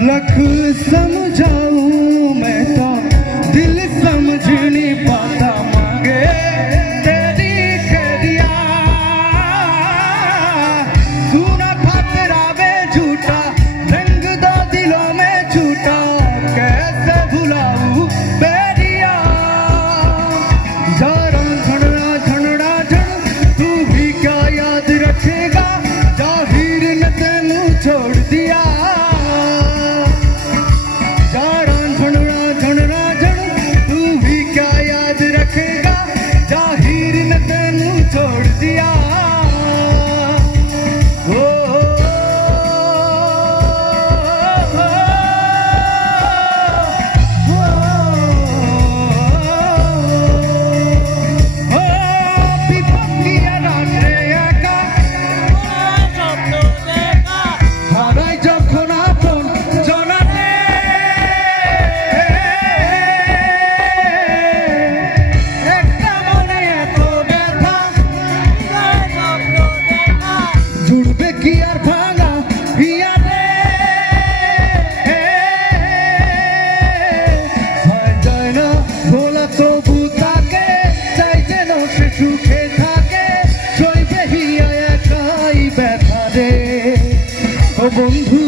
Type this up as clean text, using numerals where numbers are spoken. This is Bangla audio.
लख समझाऊं मैं तो दिल समझ नहीं पाता मांगे तेरी खैरिया। सुना था तेरा वे झूठा रंग दो दिलों में छूटा कैसे भुलाऊं बेरिया। जरा झड़ना झड़ना झड़ तू भी क्या याद रखेगा जाहिर ने तेनू छोड़ दिया। छोड़ दिया সুখে থাকে জয় বেহিয়া একাই ব্যথা রে ও বন্ধু।